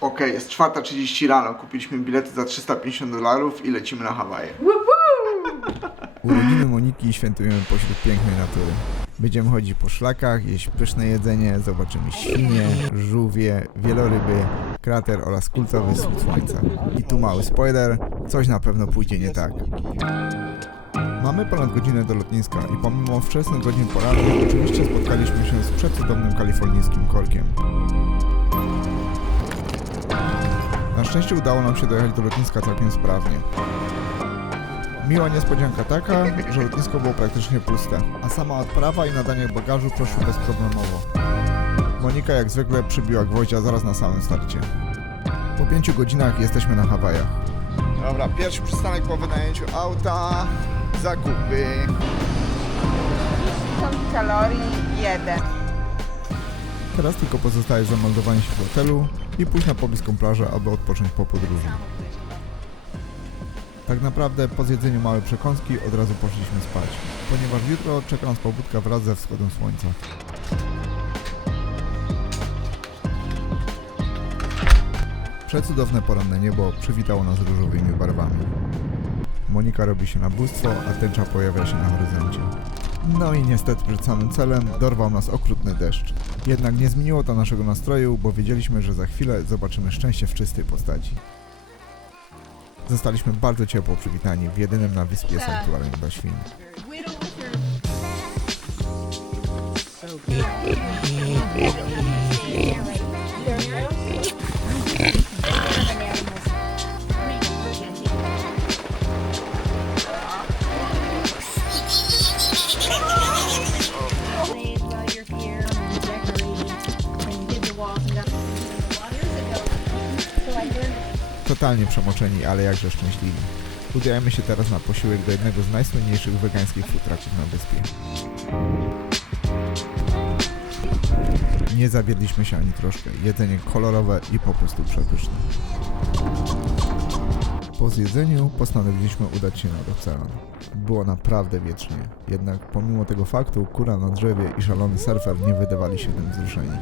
Okej, jest 4:30 rano, kupiliśmy bilety za $350 i lecimy na Hawaje. Urodziny Moniki świętujemy pośród pięknej natury. Będziemy chodzić po szlakach, jeść pyszne jedzenie, zobaczymy świnie, żółwie, wieloryby, krater oraz kultowy wschód słońca. I tu mały spoiler, coś na pewno pójdzie nie tak. Mamy ponad godzinę do lotniska i pomimo wczesnych godzin porannych oczywiście spotkaliśmy się z przecudownym kalifornijskim korkiem. Na szczęście udało nam się dojechać do lotniska całkiem sprawnie. Miła niespodzianka taka, że lotnisko było praktycznie puste, a sama odprawa i nadanie bagażu proszły bezproblemowo. Monika jak zwykle przybiła gwoździa zaraz na samym starcie. Po 5 godzinach jesteśmy na Hawajach. Dobra, pierwszy przystanek po wynajęciu auta, zakupy. 1000 kalorii 1. Teraz tylko pozostaje zameldowanie się w hotelu i pójść na pobliską plażę, aby odpocząć po podróży. Tak naprawdę po zjedzeniu małej przekąski od razu poszliśmy spać, ponieważ jutro czeka nas pobudka wraz ze wschodem słońca. Przecudowne poranne niebo przywitało nas różowymi barwami. Monika robi się na bóstwo, a tęcza pojawia się na horyzoncie. No i niestety przed samym celem dorwał nas okrutny deszcz. Jednak nie zmieniło to naszego nastroju, bo wiedzieliśmy, że za chwilę zobaczymy szczęście w czystej postaci. Zostaliśmy bardzo ciepło przywitani w jedynym na wyspie sanktuarium dla świn. Totalnie przemoczeni, ale jakże szczęśliwi. Udajemy się teraz na posiłek do jednego z najsłynniejszych wegańskich futraków na wyspie. Nie zawiedliśmy się ani troszkę. Jedzenie kolorowe i po prostu przepyszne. Po zjedzeniu postanowiliśmy udać się nad ocean. Było naprawdę wietrznie. Jednak pomimo tego faktu kura na drzewie i szalony surfer nie wydawali się tym wzruszeni.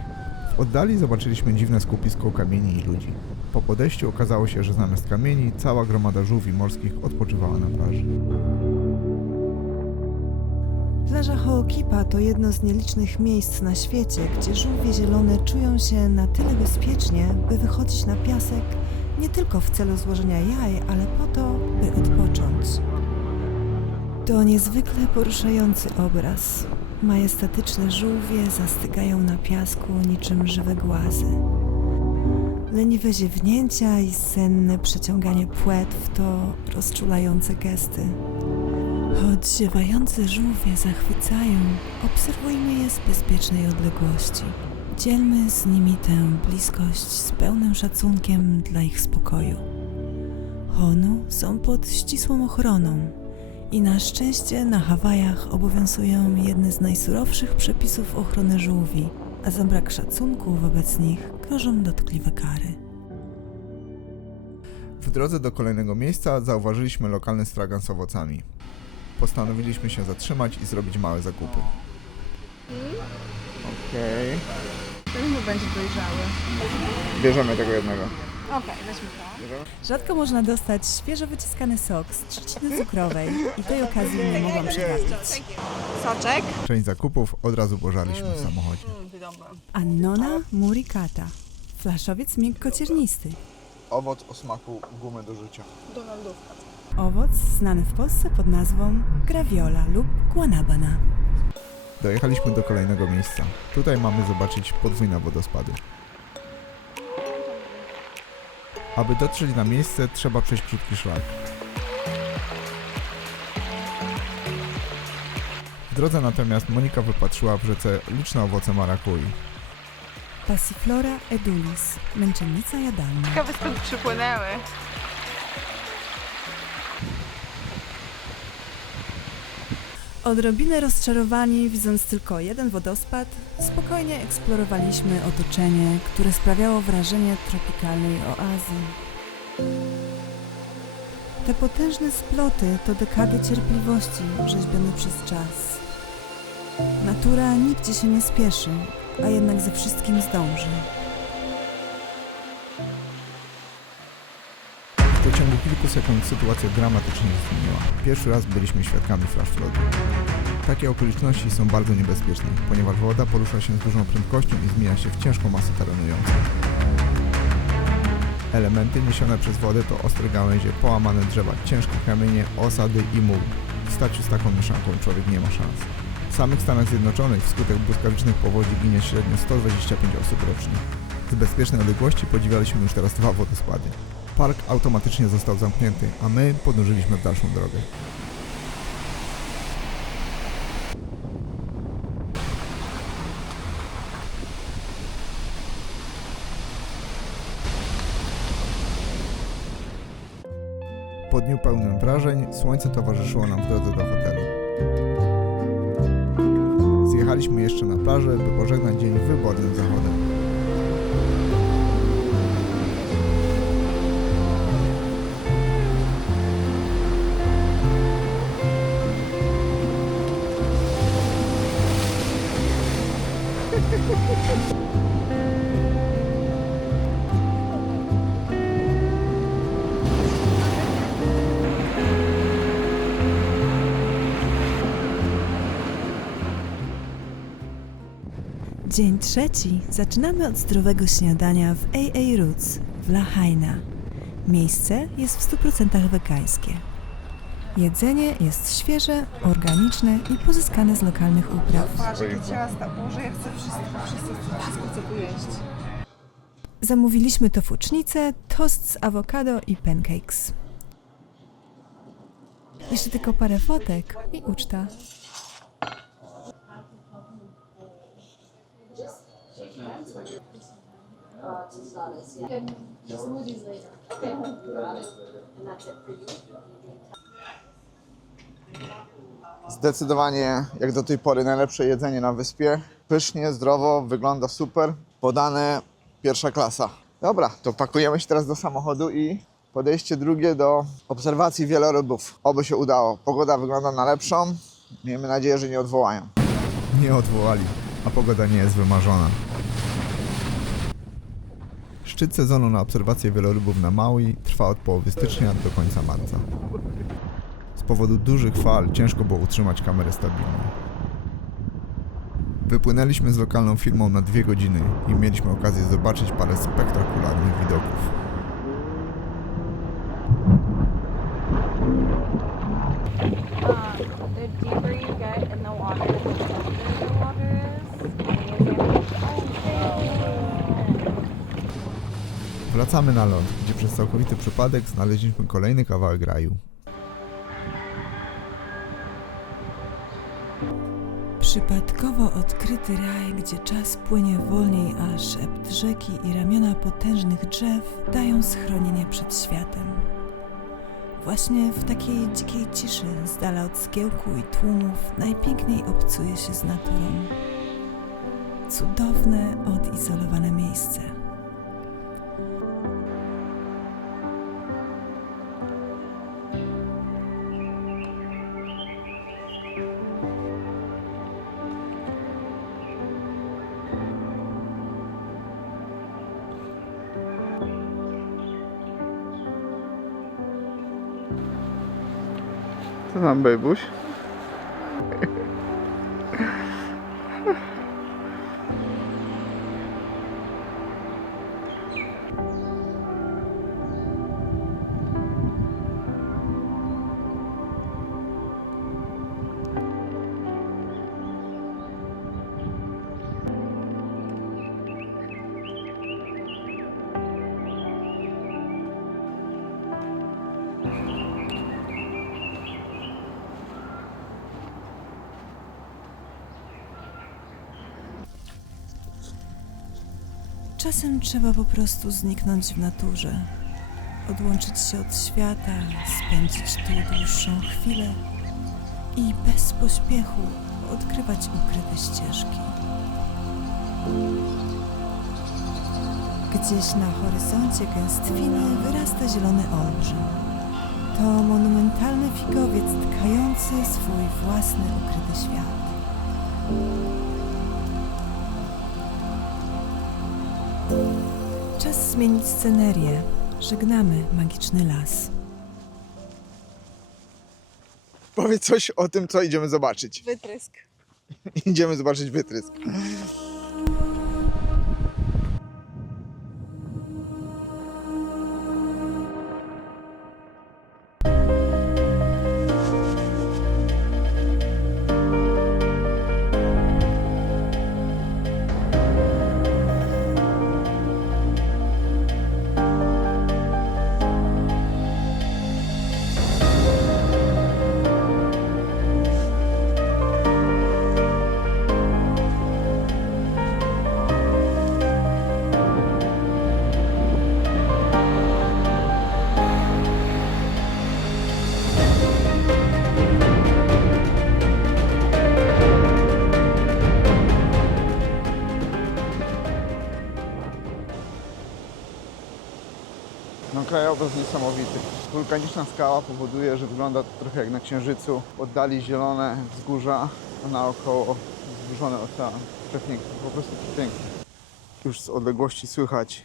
W oddali zobaczyliśmy dziwne skupisko kamieni i ludzi. Po podejściu okazało się, że zamiast kamieni cała gromada żółwi morskich odpoczywała na plaży. Plaża Ho'okipa to jedno z nielicznych miejsc na świecie, gdzie żółwie zielone czują się na tyle bezpiecznie, by wychodzić na piasek nie tylko w celu złożenia jaj, ale po to, by odpocząć. To niezwykle poruszający obraz. Majestatyczne żółwie zastygają na piasku niczym żywe głazy. Leniwe ziewnięcia i senne przeciąganie płetw to rozczulające gesty. Choć ziewające żółwie zachwycają, obserwujmy je z bezpiecznej odległości. Dzielmy z nimi tę bliskość z pełnym szacunkiem dla ich spokoju. Honu są pod ścisłą ochroną i na szczęście na Hawajach obowiązują jedne z najsurowszych przepisów ochrony żółwi, a za brak szacunku wobec nich grożą dotkliwe kary. W drodze do kolejnego miejsca zauważyliśmy lokalny stragan z owocami. Postanowiliśmy się zatrzymać i zrobić małe zakupy. Okej. Ten chyba będzie dojrzały. Bierzemy tego jednego. Okej, weźmy to. Rzadko można dostać świeżo wyciskany sok z trzciny cukrowej i tej okazji nie mogłam przegapić. Soczek. Część zakupów od razu pożarliśmy w samochodzie. Annona muricata. Flaszowiec miękkociernisty. Owoc o smaku gumy do życia. Donaldówka. Owoc znany w Polsce pod nazwą graviola lub guanabana. Dojechaliśmy do kolejnego miejsca. Tutaj mamy zobaczyć podwójne wodospady. Aby dotrzeć na miejsce, trzeba przejść krótki szlak. W drodze natomiast Monika wypatrzyła w rzece liczne owoce marakui. Passiflora edulis, męczennica jadalna. Ciekawe skąd przypłynęły. Odrobinę rozczarowani, widząc tylko jeden wodospad, spokojnie eksplorowaliśmy otoczenie, które sprawiało wrażenie tropikalnej oazy. Te potężne sploty to dekady cierpliwości rzeźbione przez czas. Natura nigdzie się nie spieszy, a jednak ze wszystkim zdąży. kilku sekund sytuacja dramatycznie się zmieniła. Pierwszy raz byliśmy świadkami flash floodu. Takie okoliczności są bardzo niebezpieczne, ponieważ woda porusza się z dużą prędkością i zmienia się w ciężką masę terenującą. Elementy niesione przez wodę to ostre gałęzie, połamane drzewa, ciężkie kamienie, osady i muł. W starciu z taką mieszanką człowiek nie ma szans. W samych Stanach Zjednoczonych wskutek błyskawicznych powodzi ginie średnio 125 osób rocznie. Z bezpiecznej odległości podziwialiśmy już teraz 2 wodospady. Park automatycznie został zamknięty, a my podążyliśmy w dalszą drogę. Po dniu pełnym wrażeń, słońce towarzyszyło nam w drodze do hotelu. Zjechaliśmy jeszcze na plażę, by pożegnać dzień wybornym zachodem. Dzień trzeci zaczynamy od zdrowego śniadania w AA Roots w Lahaina. Miejsce jest w 100% wegańskie. Jedzenie jest świeże, organiczne i pozyskane z lokalnych upraw. Patrz, jakie ciasta. Boże, ja chcę wszystko chcę tu jeść. Zamówiliśmy tofucznicę, tost z awokado i pancakes. Jeszcze tylko parę fotek i uczta. Smoothies later. Okay, got it. And that's it for you. Zdecydowanie jak do tej pory najlepsze jedzenie na wyspie. Pysznie, zdrowo, wygląda super. Podane pierwsza klasa. Dobra, to pakujemy się teraz do samochodu i podejście drugie do obserwacji wielorybów. Oby się udało. Pogoda wygląda na lepszą. Miejmy nadzieję, że nie odwołają. Nie odwołali, a pogoda nie jest wymarzona. Szczyt sezonu na obserwację wielorybów na Maui trwa od połowy stycznia do końca marca. Z powodu dużych fal ciężko było utrzymać kamerę stabilną. Wypłynęliśmy z lokalną firmą na 2 godziny i mieliśmy okazję zobaczyć parę spektakularnych widoków. The deeper you get in the water, the colder the water is. Wracamy na ląd, gdzie przez całkowity przypadek znaleźliśmy kolejny kawałek raju. Przypadkowo odkryty raj, gdzie czas płynie wolniej, a szept rzeki i ramiona potężnych drzew dają schronienie przed światem. Właśnie w takiej dzikiej ciszy, z dala od zgiełku i tłumów, najpiękniej obcuje się z naturą. Cudowne, odizolowane miejsce. Co tam, bejbuś? Czasem trzeba po prostu zniknąć w naturze, odłączyć się od świata, spędzić tu dłuższą chwilę i bez pośpiechu odkrywać ukryte ścieżki. Gdzieś na horyzoncie gęstwiny wyrasta zielony olbrzym. To monumentalny figowiec tkający swój własny ukryty świat. Czas zmienić scenerię. Żegnamy magiczny las. Powiedz coś o tym, co idziemy zobaczyć. Wytrysk. Idziemy zobaczyć wytrysk. No krajobraz niesamowity. Wulkaniczna skała powoduje, że wygląda to trochę jak na Księżycu. W oddali zielone wzgórza, a naokoło zburzony ocean. Przepiękny, po prostu przepiękny. Już z odległości słychać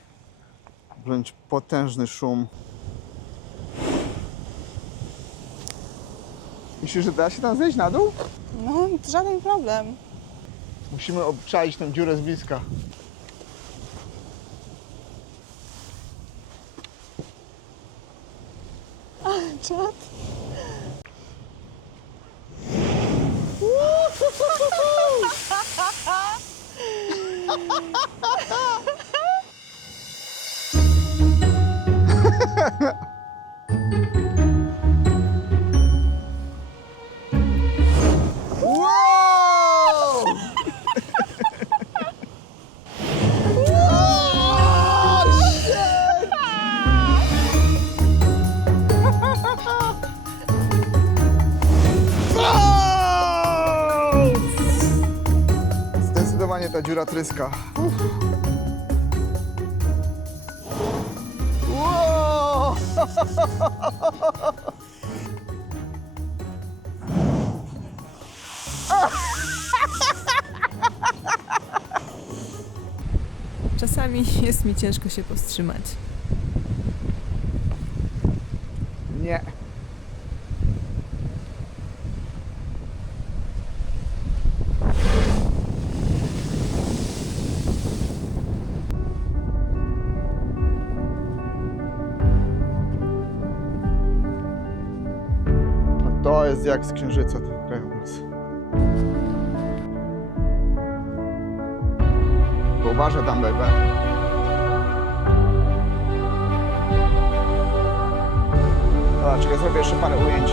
wręcz potężny szum. Myślisz, że da się tam zejść na dół? No, żaden problem. Musimy obczaić tę dziurę z bliska. Czad? Wow! Zdecydowanie ta dziura tryska. Wow! Czasami jest mi ciężko się powstrzymać. Nie. No to jest jak z Księżyca ten krajobraz. Bo uważaj tam, baby. Dobra, czekaj, zrobię jeszcze parę ujęć.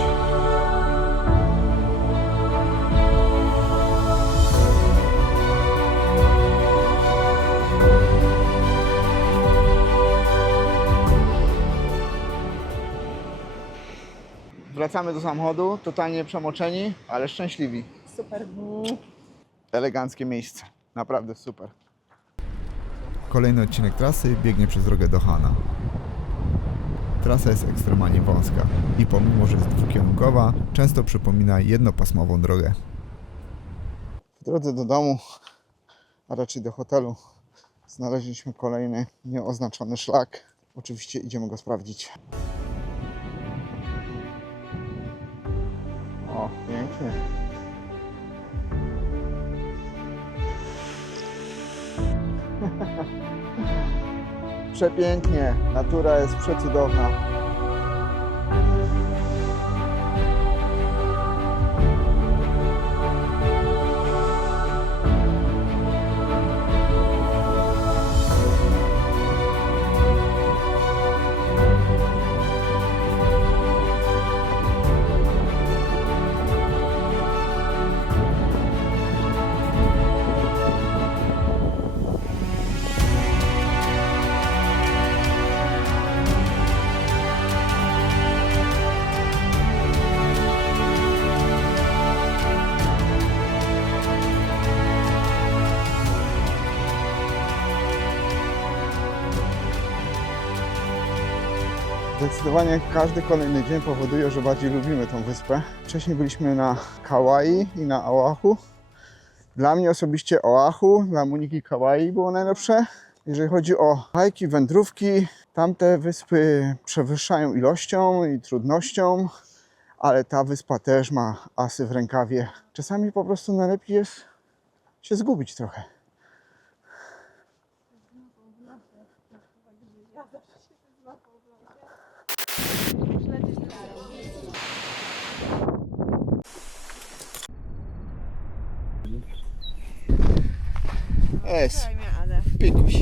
Wracamy do samochodu, totalnie przemoczeni, ale szczęśliwi. Super. Eleganckie miejsce, naprawdę super. Kolejny odcinek trasy biegnie przez drogę do Hana. Trasa jest ekstremalnie wąska i pomimo, że jest dwukierunkowa, często przypomina jednopasmową drogę. W drodze do domu, a raczej do hotelu, znaleźliśmy kolejny nieoznaczony szlak. Oczywiście idziemy go sprawdzić. O, pięknie. Przepięknie, natura jest przecudowna. Zdecydowanie każdy kolejny dzień powoduje, że bardziej lubimy tą wyspę. Wcześniej byliśmy na Kauai i na Oahu. Dla mnie osobiście Oahu, dla Moniki Kauai było najlepsze. Jeżeli chodzi o hajki, wędrówki, tamte wyspy przewyższają ilością i trudnością, ale ta wyspa też ma asy w rękawie. Czasami po prostu najlepiej jest się zgubić trochę. Jest. Pikuś.